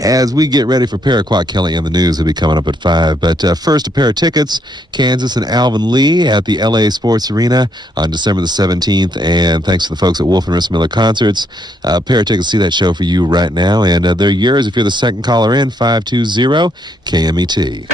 as we get ready for Paraquat, Kelley, and the news will be coming up at 5. But first, a pair of tickets, Kansas and Alvin Lee at the LA Sports Arena on December the 17th. And thanks to the folks at Wolf and Rissmiller Concerts. A pair of tickets to see that show for you right now. And they're yours if you're the second caller in, 520 KMET.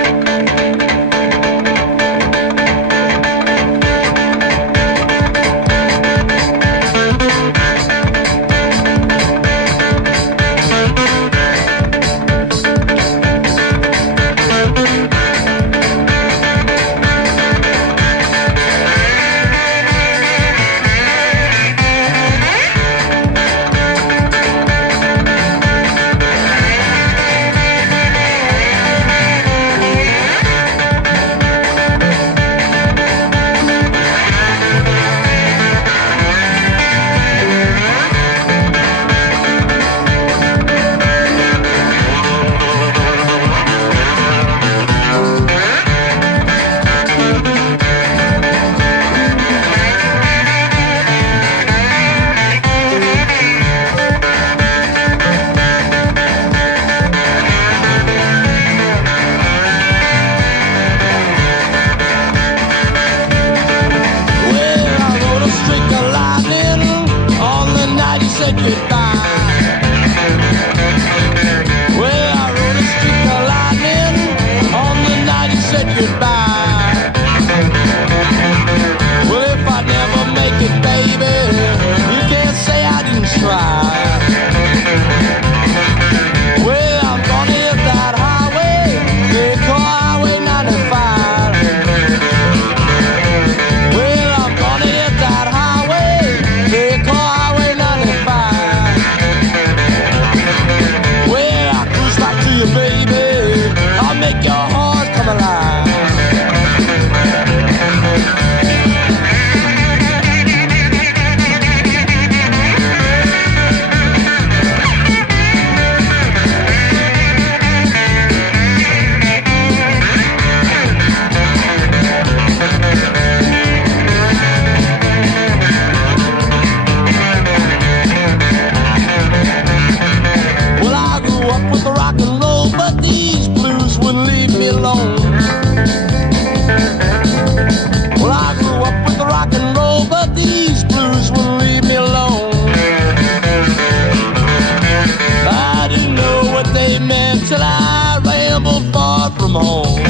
Till I rambled far from home.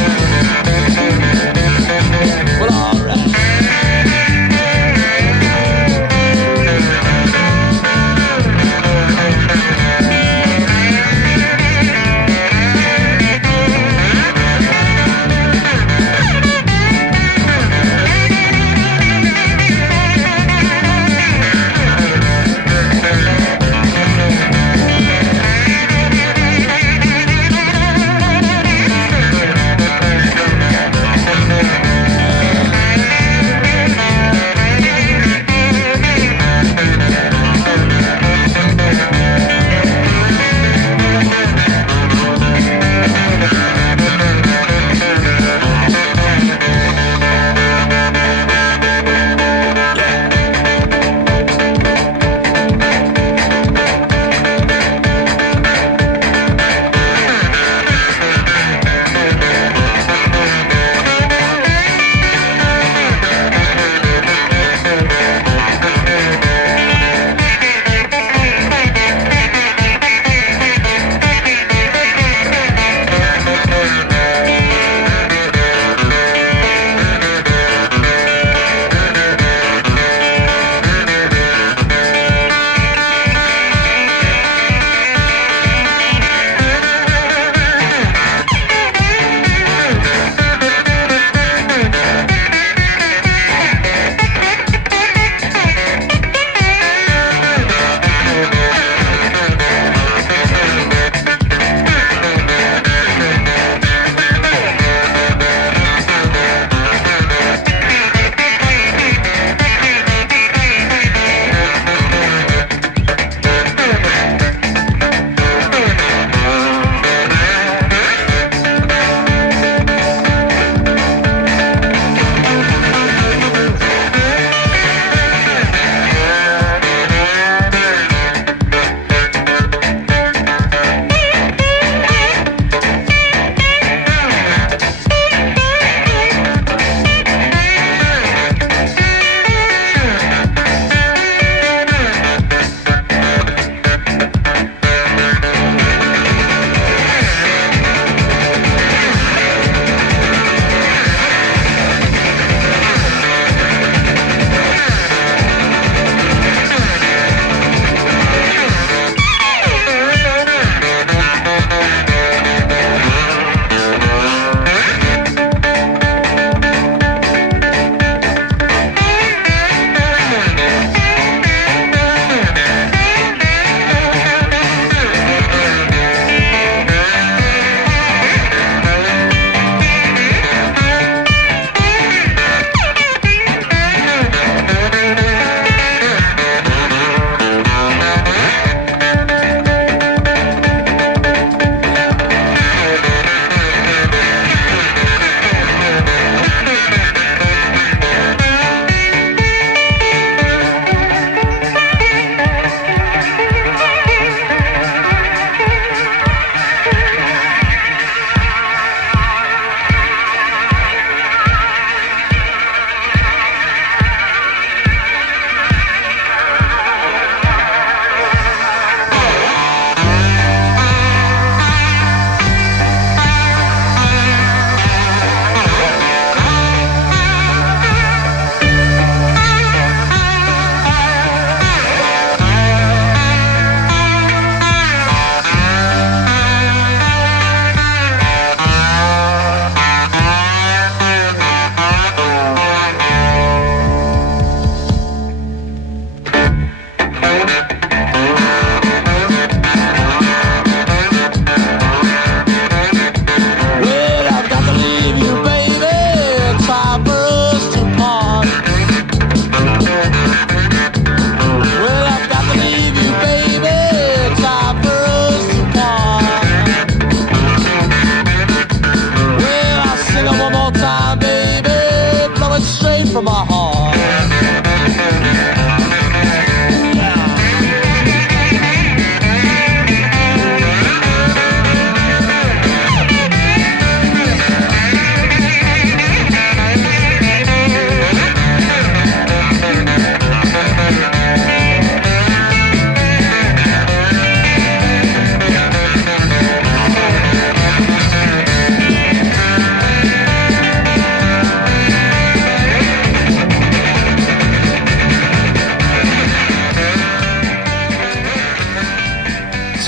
Well, all right.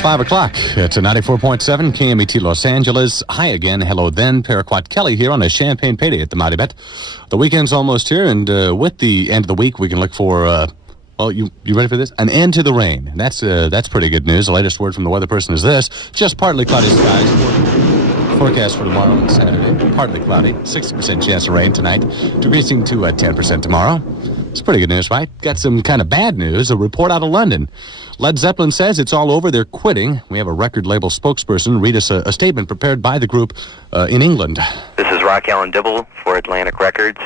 5 o'clock. It's a 94.7 KMET Los Angeles. Hi again. Hello then. Paraquat Kelley here on a champagne payday at the Mighty Bet. The weekend's almost here, and with the end of the week, we can look for, you ready for this? An end to the rain. That's pretty good news. The latest word from the weather person is this. Just partly cloudy skies. Forecast for tomorrow and Saturday. Partly cloudy. 60% chance of rain tonight. Decreasing to 10% tomorrow. It's pretty good news, right? Got some kind of bad news. A report out of London. Led Zeppelin says it's all over. They're quitting. We have a record label spokesperson read us a statement prepared by the group in England. This is Rock Dibble for Atlantic Records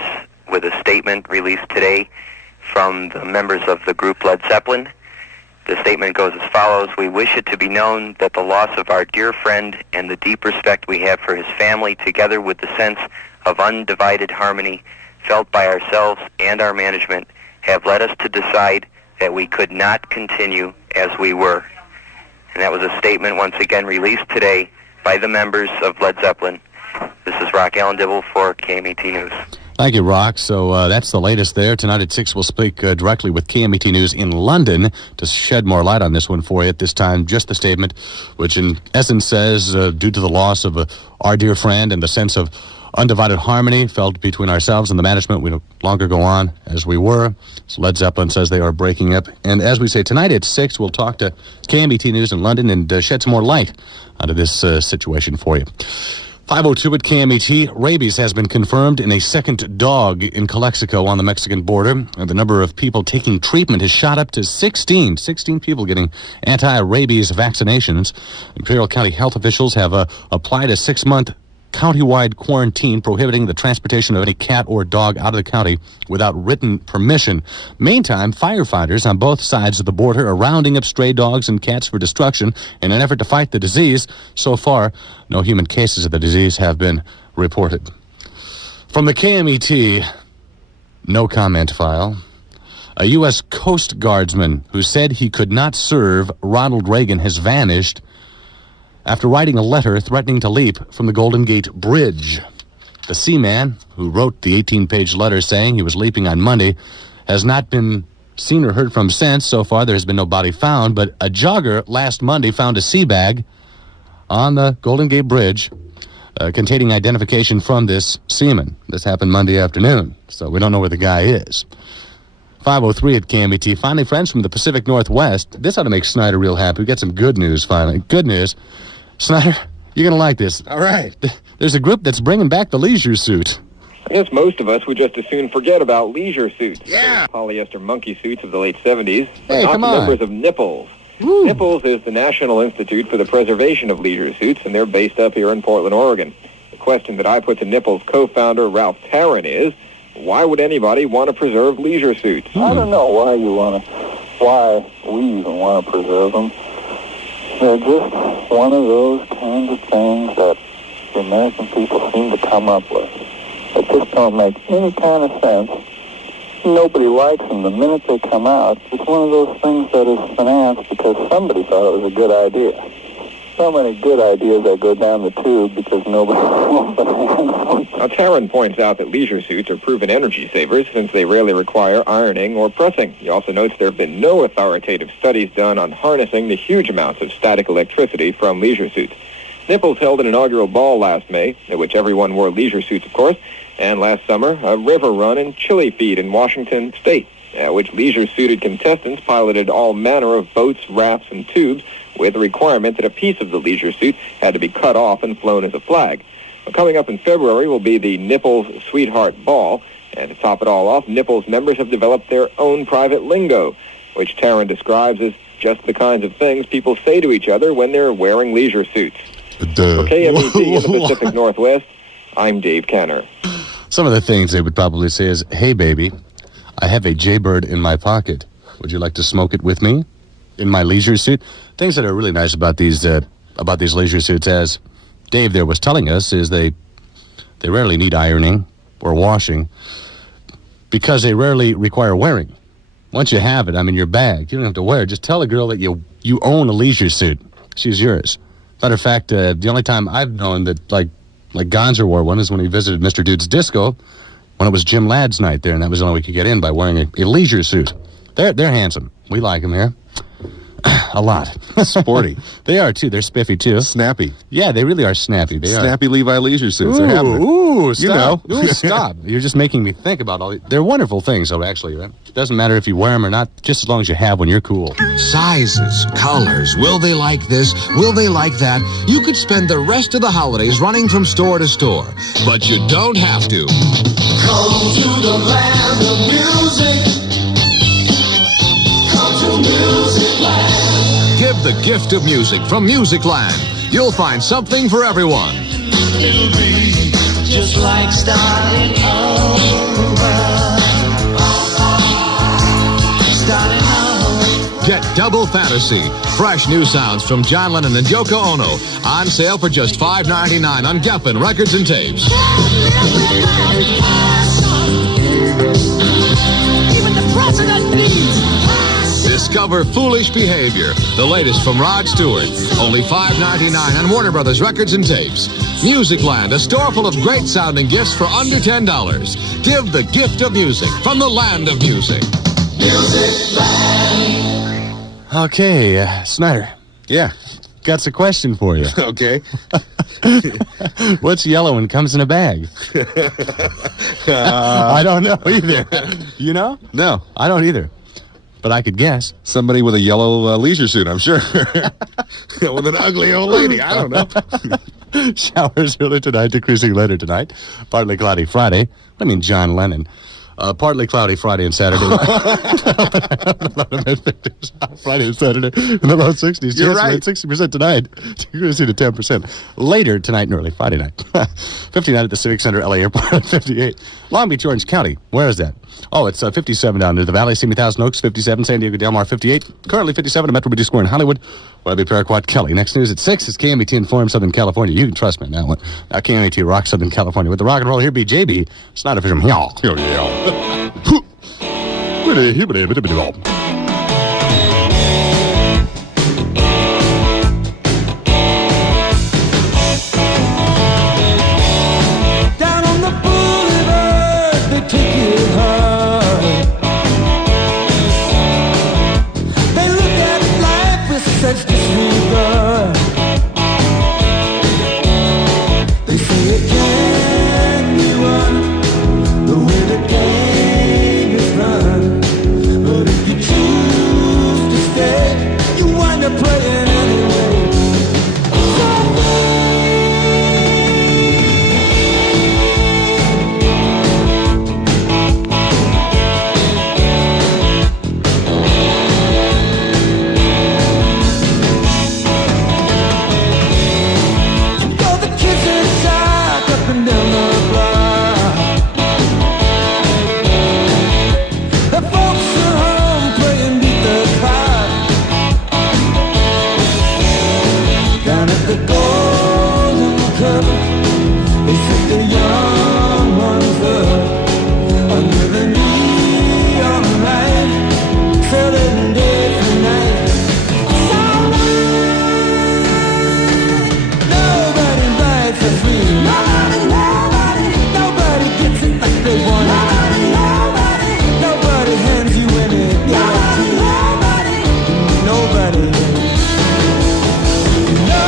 with a statement released today from the members of the group Led Zeppelin. The statement goes as follows. We wish it to be known that the loss of our dear friend and the deep respect we have for his family, together with the sense of undivided harmony felt by ourselves and our management, have led us to decide that we could not continue as we were. And that was a statement once again released today by the members of Led Zeppelin. This is Rock Dibble for KMET News. Thank you, Rock. So that's the latest there. Tonight at 6, we'll speak directly with KMET News in London to shed more light on this one for you. At this time, just the statement, which in essence says, due to the loss of our dear friend and the sense of undivided harmony felt between ourselves and the management, we no longer go on as we were. So Led Zeppelin says they are breaking up. And as we say, tonight at 6, we'll talk to KMET News in London and shed some more light onto this situation for you. 5:02 at KMET. Rabies has been confirmed in a second dog in Calexico on the Mexican border. And the number of people taking treatment has shot up to 16. 16 people getting anti-rabies vaccinations. Imperial County health officials have applied a 6-month countywide quarantine prohibiting the transportation of any cat or dog out of the county without written permission. Meantime, firefighters on both sides of the border are rounding up stray dogs and cats for destruction in an effort to fight the disease. So far, no human cases of the disease have been reported. From the KMET no comment file, a U.S. Coast Guardsman who said he could not serve Ronald Reagan has vanished after writing a letter threatening to leap from the Golden Gate Bridge. The seaman, who wrote the 18-page letter saying he was leaping on Monday, has not been seen or heard from since. So far, there has been no body found, but a jogger last Monday found a sea bag on the Golden Gate Bridge containing identification from this seaman. This happened Monday afternoon, so we don't know where the guy is. 5:03 at KMET. Finally, friends from the Pacific Northwest. This ought to make Snyder real happy. We got some good news finally. Good news. Snyder, you're going to like this. All right. There's a group that's bringing back the leisure suit. I guess most of us would just as soon forget about leisure suits. Yeah. Polyester monkey suits of the late 70s. But Hey, not come the on. members of Nipples. Woo. Nipples is the National Institute for the Preservation of Leisure Suits, and they're based up here in Portland, Oregon. The question that I put to Nipples co-founder Ralph Tarrin is, why would anybody want to preserve leisure suits? I don't know why we even want to preserve them. They're just one of those kinds of things that the American people seem to come up with. They just don't make any kind of sense. Nobody likes them the minute they come out. It's one of those things that is financed because somebody thought it was a good idea. So many good ideas that go down the tube because nobody wants to handle them. Now, Tarrin points out that leisure suits are proven energy savers since they rarely require ironing or pressing. He also notes there have been no authoritative studies done on harnessing the huge amounts of static electricity from leisure suits. Nipples held an inaugural ball last May, at which everyone wore leisure suits, of course, and last summer, a river run and chili feed in Washington State, at which leisure-suited contestants piloted all manner of boats, rafts, and tubes, with the requirement that a piece of the leisure suit had to be cut off and flown as a flag. Well, coming up in February will be the Nipples Sweetheart Ball, and to top it all off, Nipples members have developed their own private lingo, which Tarrin describes as just the kinds of things people say to each other when they're wearing leisure suits. For KMET in the Pacific Northwest, I'm Dave Kenner. Some of the things they would probably say is, hey, baby, I have a Jaybird in my pocket. Would you like to smoke it with me in my leisure suit? Things that are really nice about these leisure suits, as Dave there was telling us, is they rarely need ironing or washing because they rarely require wearing. Once you have it, your bag, you don't have to wear it. Just tell a girl that you own a leisure suit. She's yours. Matter of fact, the only time I've known that, like Gonzer wore one is when he visited Mr. Dude's Disco when it was Jim Ladd's night there, and that was the only way we could get in by wearing a leisure suit. They're handsome. We like them here. A lot. Sporty. They are, too. They're spiffy, too. Snappy. Yeah, they really are snappy. They are. Snappy Levi leisure suits. They're happening. Ooh, You know. stop. Ooh, stop. You're just making me think about all these. They're wonderful things, though, actually. Right? It doesn't matter if you wear them or not, just as long as you have one, you're cool. Sizes, colors, will they like this, will they like that? You could spend the rest of the holidays running from store to store, but you don't have to. Come to the land of music. Come to Music Land. Give the gift of music from Music Land. You'll find something for everyone. It'll be just like starting over. Starting over. Get Double Fantasy, fresh new sounds from John Lennon and Yoko Ono, on sale for just $5.99 on Geffen Records and Tapes. Even the president needs. Discover Foolish Behavior, the latest from Rod Stewart. Only $5.99 on Warner Brothers Records and Tapes. Music Land, a store full of great sounding gifts for under $10. Give the gift of music from the land of music. Music Land. Okay, Snyder, Yeah. got a question for you. Okay. What's yellow and comes in a bag? I don't know either. You know? No. I don't either. But I could guess. Somebody with a yellow leisure suit, I'm sure. With an ugly old lady. I don't know. Showers early tonight, decreasing later tonight. Partly cloudy Friday. I mean, John Lennon. Partly cloudy Friday and Saturday. Friday and Saturday in the low 60s. You're Chance right. of rain 60% tonight. Decreasing to 10%. Later tonight and early Friday night. 59 at the Civic Center, LA Airport. 58. Long Beach, Orange County. Where is that? Oh, it's 57 down near the Valley. Simi Thousand Oaks, 57. San Diego Del Mar, 58. Currently 57 at Metro Media Square in Hollywood. Where I'll be Paraquat, Kelley. Next news at 6 is KMET Inform Southern California. You can trust me on that one. Now KMET Rock Southern California. With the rock and roll, here be JB. It's not official. Down on the boulevard, they take it hard. They look at life with such disregard. They say it can be run the way the game is run. But if you choose to stay, you wind up playing anyway. All the kids inside, up and down the block. The folks at home playing beat the clock. Down at the Golden Cover, they set the young ones up under the neon light, Saturday for night. Nobody rides for free. Nobody gets it like they want it. Nobody hands you any guarantee. Nobody. No.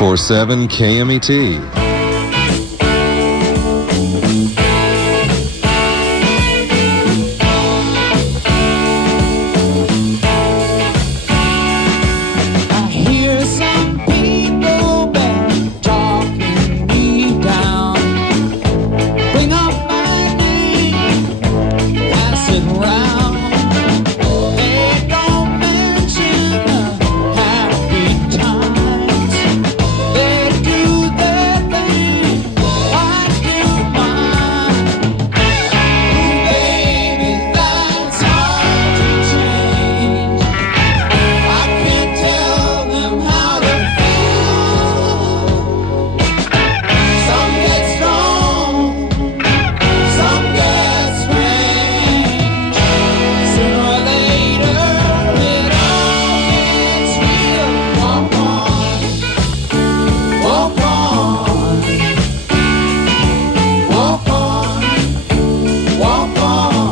94.7 KMET. I hear some people back talking me down. Bring up my name, pass it round. They don't mention the happy times. They do their thing, I do mine. Ooh, baby, that's hard to change. I can't tell them how to feel. Some get strong, some get strange. Sooner or later, it all gets real. Walk on, walk on, walk on, walk on.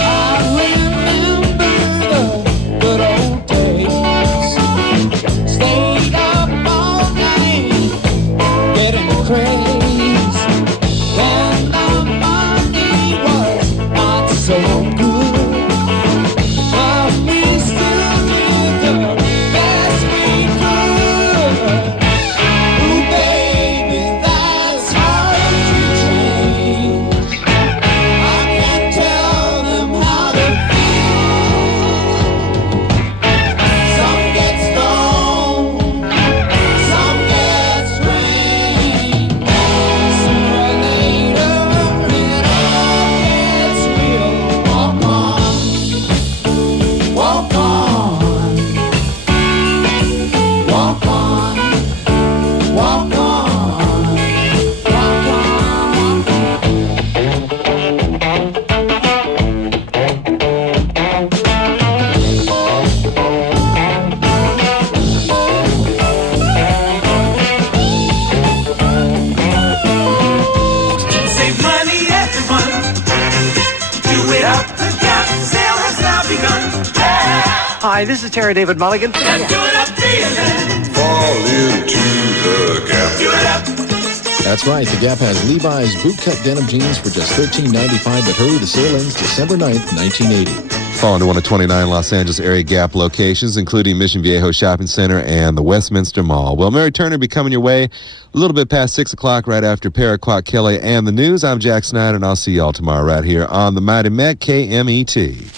I remember the good old days. Stayed up all night, getting crazy. When the money was not so good, but we still did the best we could. Ooh, baby, that's hard to change. I can't tell them how to feel. Some get stoned, some get strange. Sooner or later, it all gets real. Walk on, walk on, walk on, walk on, walk on. Save money, everyone. Do it up. The Gap sale has now begun. Hi, this is Terry David Mulligan. And do it up, feeling. Fall into the Gap. Do it up. That's right. The Gap has Levi's bootcut denim jeans for just $13.95, but hurry, the sale ends December 9th, 1980. Fall into one of 29 Los Angeles area Gap locations, including Mission Viejo Shopping Center and the Westminster Mall. Well, Mary Turner will be coming your way a little bit past 6 o'clock right after Paraquat, Kelley, and the news. I'm Jack Snyder, and I'll see y'all tomorrow right here on the Mighty Met KMET.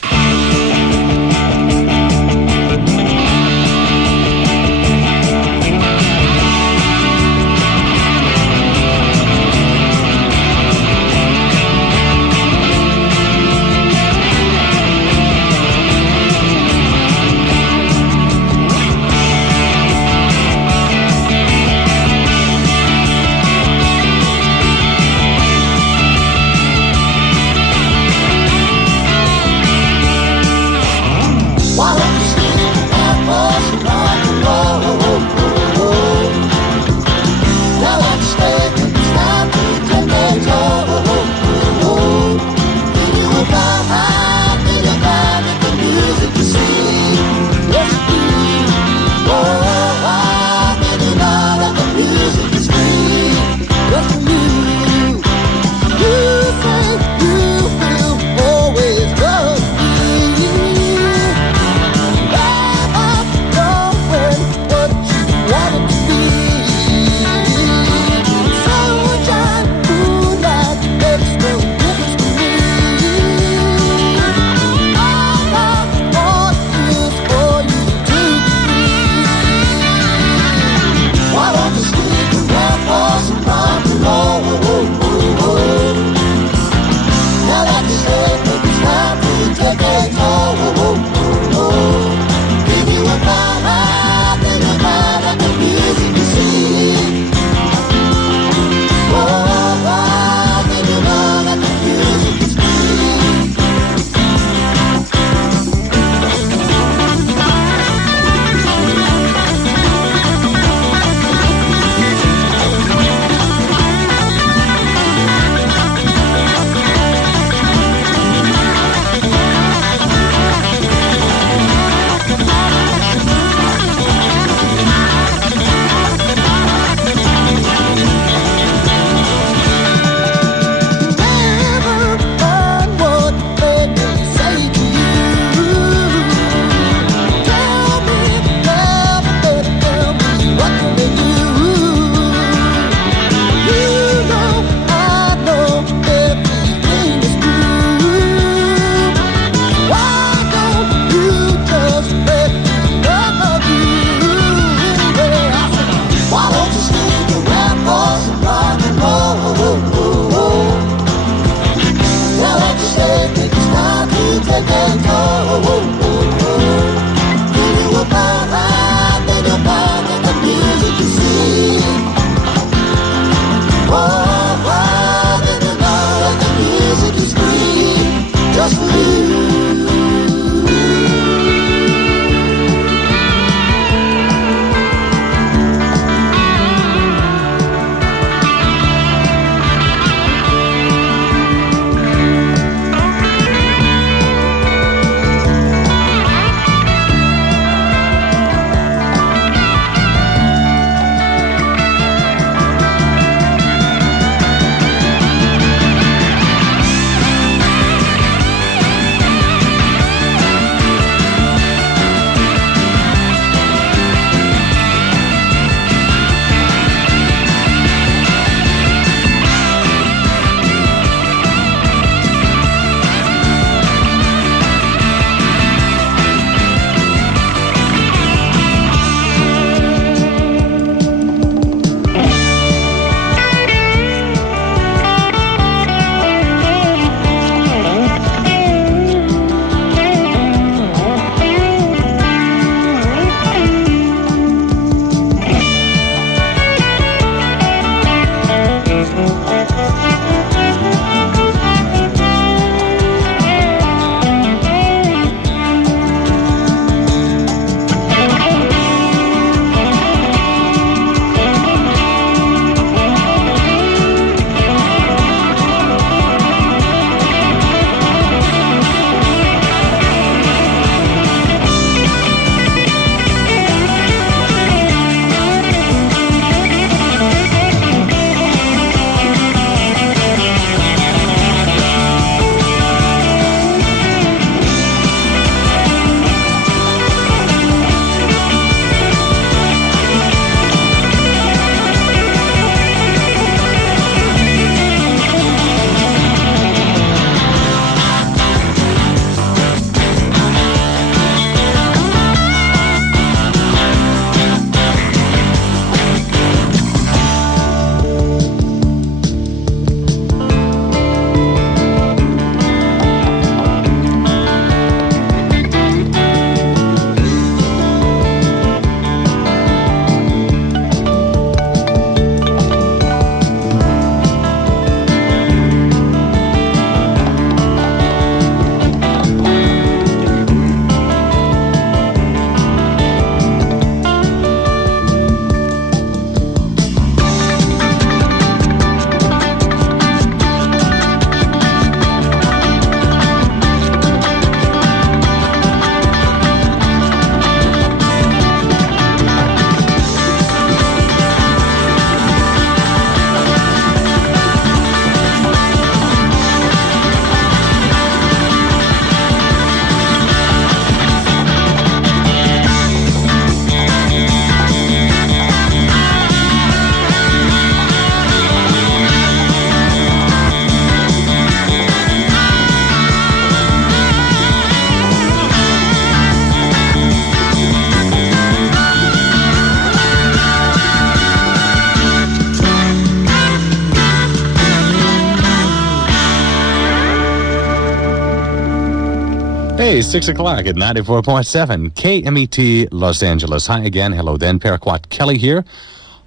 Okay, 6 o'clock at 94.7 KMET Los Angeles. Hi again. Hello then. Paraquat Kelley here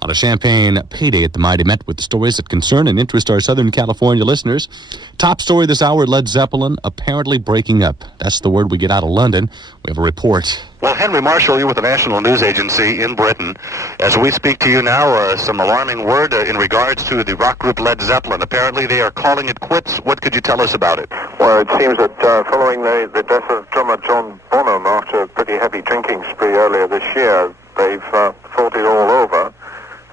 on a champagne payday at the Mighty Met with the stories that concern and interest our Southern California listeners. Top story this hour, Led Zeppelin apparently breaking up. That's the word we get out of London. We have a report. Well, Henry Marshall, you're with the National News Agency in Britain. As we speak to you now, some alarming word in regards to the rock group Led Zeppelin. Apparently they are calling it quits. What could you tell us about it? Well, it seems that following the death of drummer John Bonham after a pretty heavy drinking spree earlier this year, they've thought it all over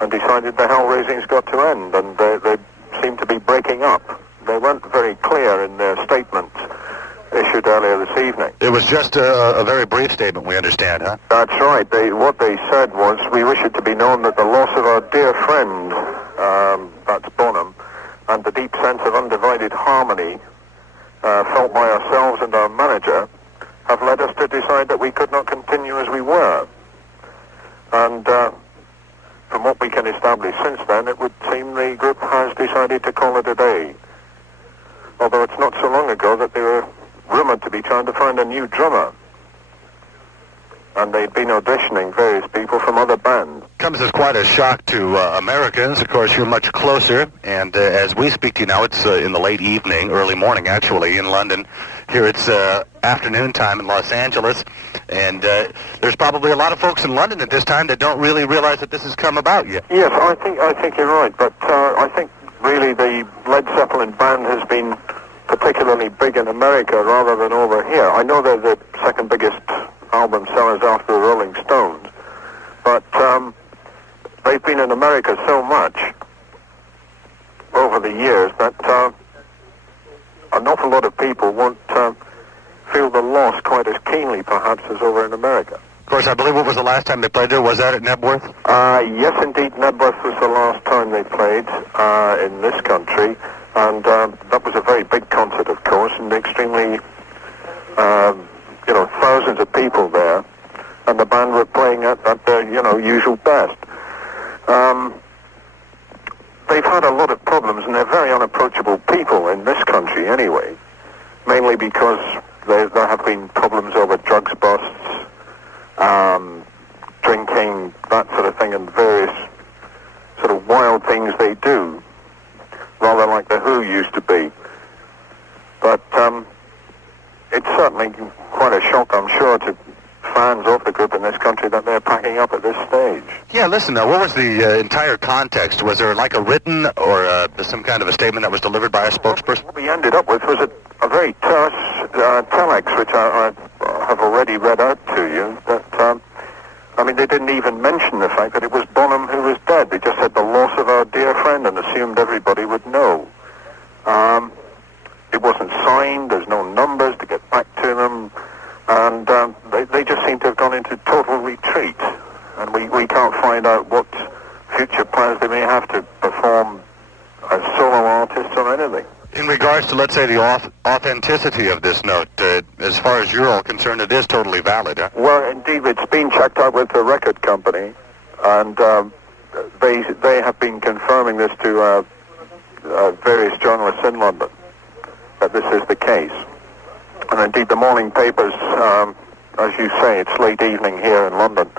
and decided the hell-raising's got to end, and they seem to be breaking up. They weren't very clear in their statement issued earlier this evening. It was just a very brief statement, we understand, huh? That's right. What they said was, we wish it to be known that the loss of our dear friend, that's Bonham, and the deep sense of undivided harmony felt by ourselves and our manager have led us to decide that we could not continue as we were. And from what we can establish since then, it would seem the group has decided to call it a day. Although it's not so long ago that they were rumored to be trying to find a new drummer. And they'd been auditioning various people from other bands. Comes as quite a shock to Americans. Of course, you're much closer, and as we speak to you now, it's in the late evening, early morning actually, in London. Here it's afternoon time in Los Angeles, and there's probably a lot of folks in London at this time that don't really realize that this has come about yet. Yes, I think you're right, but I think really the Led Zeppelin band has been particularly big in America rather than over here. I know they're the second biggest album sellers after the Rolling Stones, but they've been in America so much over the years that an awful lot of people won't feel the loss quite as keenly perhaps as over in America. Of course, I believe what was the last time they played there? Was that at Nebworth? Yes, indeed, Nebworth was the last time they played in this country, and that was a very big concert, of course, and extremely, thousands of people there, and the band were playing at their, usual best. They've had a lot of problems, and they're very unapproachable people in this country anyway, mainly because there have been problems over drugs busts, drinking, that sort of thing, and various sort of wild things they do, rather like the Who used to be. But it's certainly quite a shock, I'm sure, to fans of the group in this country that they're packing up at this stage. Yeah, listen, what was the entire context? Was there like a written or some kind of a statement that was delivered by a spokesperson? What we ended up with was a very terse telex, which I have already read out to you, that, they didn't even mention the fact that it was Bonham who was dead. They just said the loss of our dear friend and assumed everybody would know. It wasn't signed, there's no numbers to get back to them, and they just seem to have gone into total retreat, and we can't find out what future plans they may have to perform as solo artists or anything. In regards to, let's say, the authenticity of this note, as far as you're all concerned, it is totally valid, huh? Well, indeed, it's been checked out with the record company, and they have been confirming this to various journalists in London, that this is the case. And indeed, the morning papers, as you say, it's late evening here in London,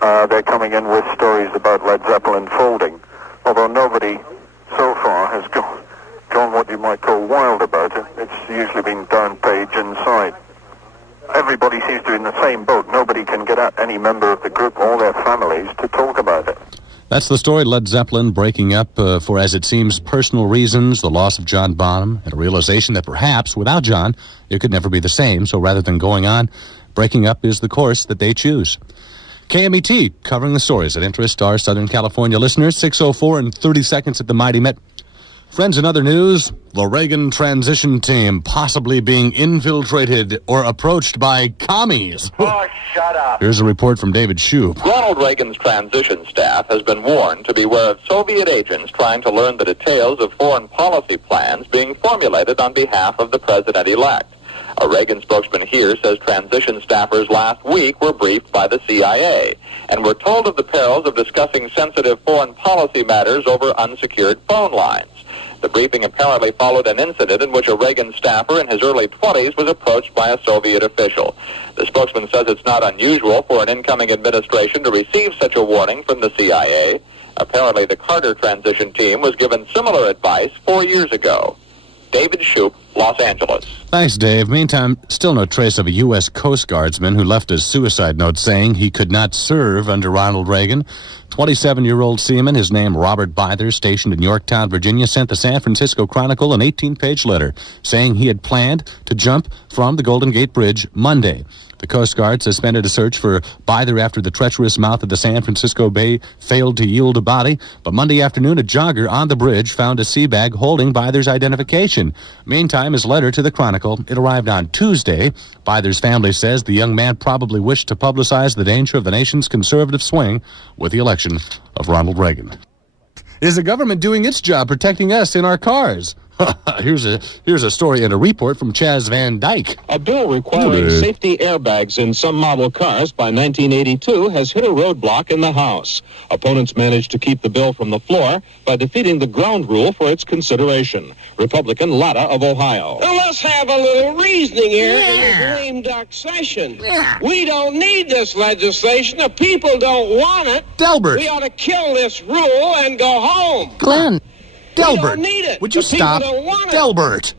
they're coming in with stories about Led Zeppelin folding, although nobody so far has gone what you might call wild about it. It's usually been down page inside. Everybody seems to be in the same boat. Nobody can get at any member of the group or their families to talk about it. That's the story, Led Zeppelin breaking up for, as it seems, personal reasons, the loss of John Bonham, and a realization that perhaps without John, it could never be the same. So rather than going on, breaking up is the course that they choose. KMET covering the stories that interest our Southern California listeners. 6:04 and 30 seconds at the Mighty Met. Friends, in other news, the Reagan transition team possibly being infiltrated or approached by commies. Oh, shut up. Here's a report from David Shoup. Ronald Reagan's transition staff has been warned to beware of Soviet agents trying to learn the details of foreign policy plans being formulated on behalf of the president-elect. A Reagan spokesman here says transition staffers last week were briefed by the CIA and were told of the perils of discussing sensitive foreign policy matters over unsecured phone lines. The briefing apparently followed an incident in which a Reagan staffer in his early 20s was approached by a Soviet official. The spokesman says it's not unusual for an incoming administration to receive such a warning from the CIA. Apparently, the Carter transition team was given similar advice 4 years ago. David Shoup, Los Angeles. Thanks, Dave. Meantime, still no trace of a U.S. Coast Guardsman who left a suicide note saying he could not serve under Ronald Reagan. 27-year-old seaman, his name Robert Byther, stationed in Yorktown, Virginia, sent the San Francisco Chronicle an 18-page letter saying he had planned to jump from the Golden Gate Bridge Monday. The Coast Guard suspended a search for Byther after the treacherous mouth of the San Francisco Bay failed to yield a body. But Monday afternoon, a jogger on the bridge found a sea bag holding Byther's identification. Meantime, his letter to the Chronicle, it arrived on Tuesday. Byther's family says the young man probably wished to publicize the danger of the nation's conservative swing with the election of Ronald Reagan. Is the government doing its job protecting us in our cars? Here's a story and a report from Chaz Van Dyke. A bill requiring safety airbags in some model cars by 1982 has hit a roadblock in the House. Opponents managed to keep the bill from the floor by defeating the ground rule for its consideration. Republican Latta of Ohio. Now let's have a little reasoning here in this lame duck session. We don't need this legislation. The people don't want it. Delbert. We ought to kill this rule and go home. Glenn. Delbert. We don't need it. Would you The people stop? don't want it. Delbert.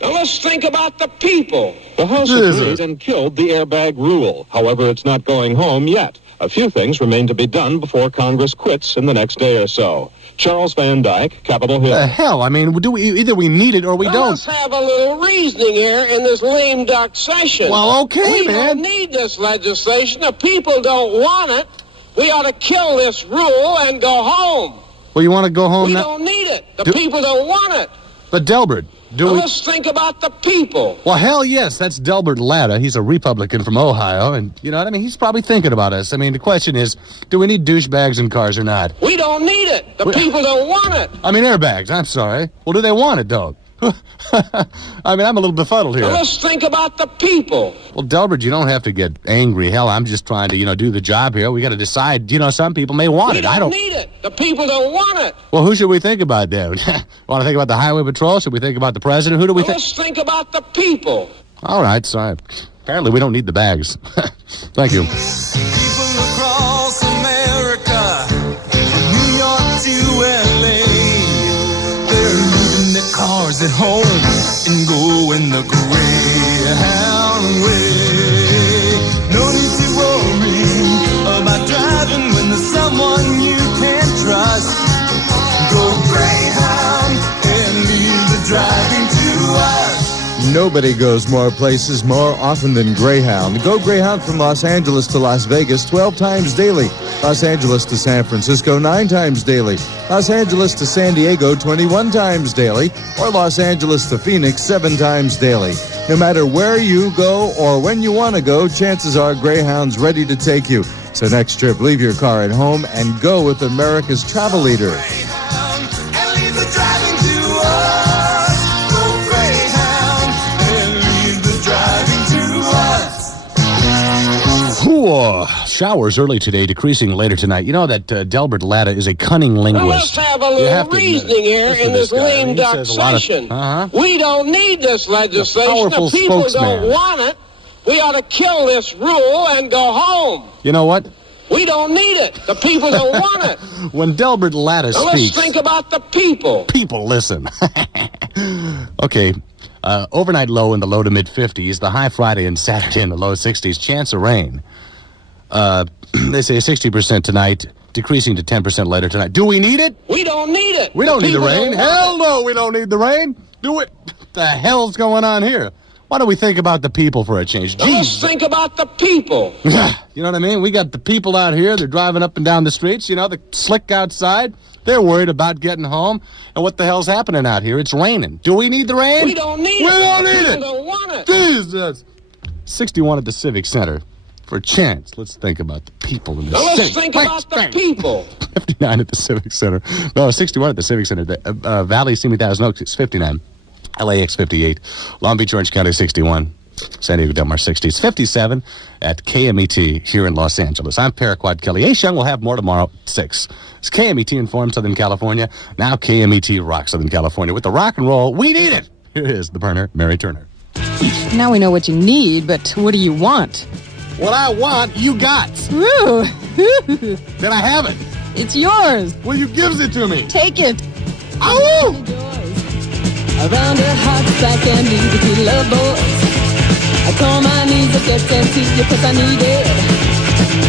Now let's think about the people. The House agreed and killed the airbag rule. However, it's not going home yet. A few things remain to be done before Congress quits in the next day or so. Charles Van Dyke, Capitol Hill. The hell? I mean, either we need it or we Now don't. let's have a little reasoning here in this lame duck session. Well, okay, we man. don't need this legislation. The people don't want it. We ought to kill this rule and go home. Well, you want to go home We now? don't need it. The people don't want it. But Delbert, Now let's think about the people. Well, hell yes, that's Delbert Latta. He's a Republican from Ohio, and you know what I mean? He's probably thinking about us. I mean, the question is, do we need douchebags in cars or not? We don't need it. The people don't want it. I mean, airbags, I'm sorry. Well, do they want it, though? I mean, I'm a little befuddled here. Now let's think about the people. Well, Delbert, you don't have to get angry. Hell, I'm just trying to, do the job here. We got to decide. Some people may want We it. don't I don't need it. The people don't want it. Well, who should we think about then? Want to think about the Highway Patrol? Should we think about the president? Who do we Now think? let's think about the people. All right, sorry. Apparently, we don't need the bags. Thank you. People across America, from New York to LA, they're leaving their cars at home and going the Greyhound way. No need to worry about driving when there's someone you can trust. Go Greyhound and leave the driving to us. Nobody goes more places more often than Greyhound. Go Greyhound from Los Angeles to Las Vegas 12 times daily. Los Angeles to San Francisco 9 times daily. Los Angeles to San Diego 21 times daily. Or Los Angeles to Phoenix 7 times daily. No matter where you go or when you want to go, chances are Greyhound's ready to take you. So next trip, leave your car at home and go with America's travel leader. And leave the driving to us. Go Greyhound and leave the driving to us. Showers early today, decreasing later tonight. You know that Delbert Latta is a cunning linguist. Now let's have a You little have to admit it. reasoning here Listen in to this guy. lame He duck says a lot of- session. We don't need this legislation. powerful The people spokesman. don't want it. We ought to kill this rule and go home. You know what? We don't need it. The people don't want it. When Delbert Latta Now let's speaks, think about the people. people listen. Okay. Overnight low in the low to mid 50s. The high Friday and Saturday in the low 60s. Chance of rain. They say 60% tonight, decreasing to 10% later tonight. Do we need it? We don't need it. We don't need the people rain. don't want Hell no, we don't need the rain. Do it. What the hell's going on here? Why don't we think about the people for a change? Now let's think about the people. You know what I mean? We got the people out here. They're driving up and down the streets. The slick outside. They're worried about getting home. And what the hell's happening out here? It's raining. Do we need the rain? We don't need We it. don't The need people it. don't want it. Jesus. 61 at the Civic Center. For a chance, let's think about the people in the Now let's city. think about the people. 59 at the Civic Center. No, 61 at the Civic Center. The Valley, Simi Thousand Oaks is 59. LAX 58. Long Beach, Orange County 61. San Diego Del Mar 60. It's 57 at KMET here in Los Angeles. I'm Paraquat Kelley. Ace Young will have more tomorrow at 6. It's KMET Inform Southern California. Now KMET Rock Southern California. With the rock and roll, we need it. Here is the burner, Mary Turner. Now we know what you need, but what do you want? What I want, you got. Woo! Then I have it. It's yours. Well, you gives it to me. Take it. Ow! Around her heart, back and knees, if you love boys. I call my knees up just and see you cause I need it.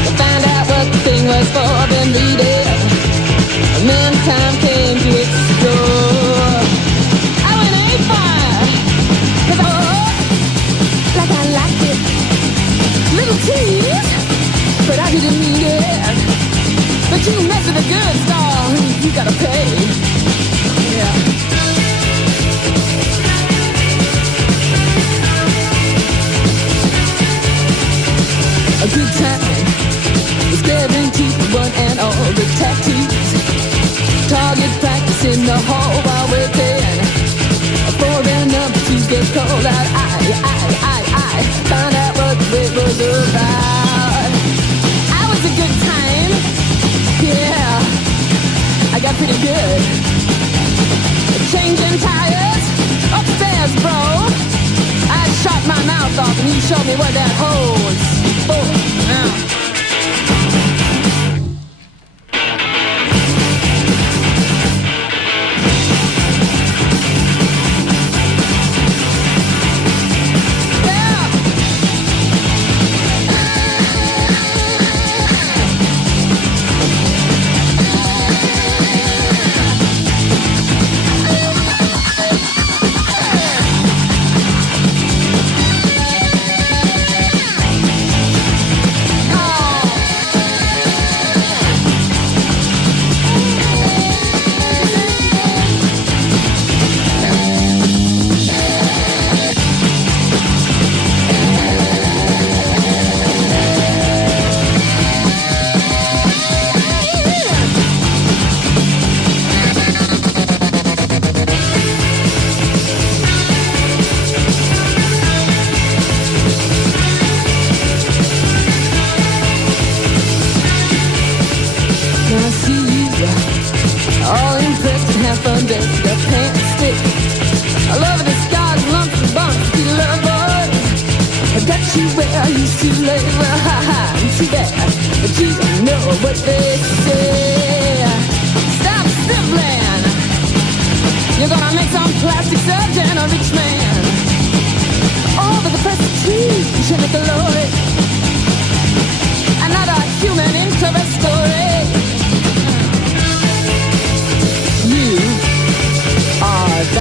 To find out what the thing was for, then read it. And then time came to explore. I went A-fire, cause like I liked it. Little tease, but I didn't need it. But you mess with a good star, you gotta pay. Yeah. A good time is guaranteed for one and all the tattoos. Target practice in the hall while waiting for a number to get called out. I found out what it was about. I was a good time, yeah. I got pretty good. Changing tires upstairs, bro. I shot my mouth off and you showed me where that hole was. Plastic surgeon, a rich man. Oh, but the prestige and the glory.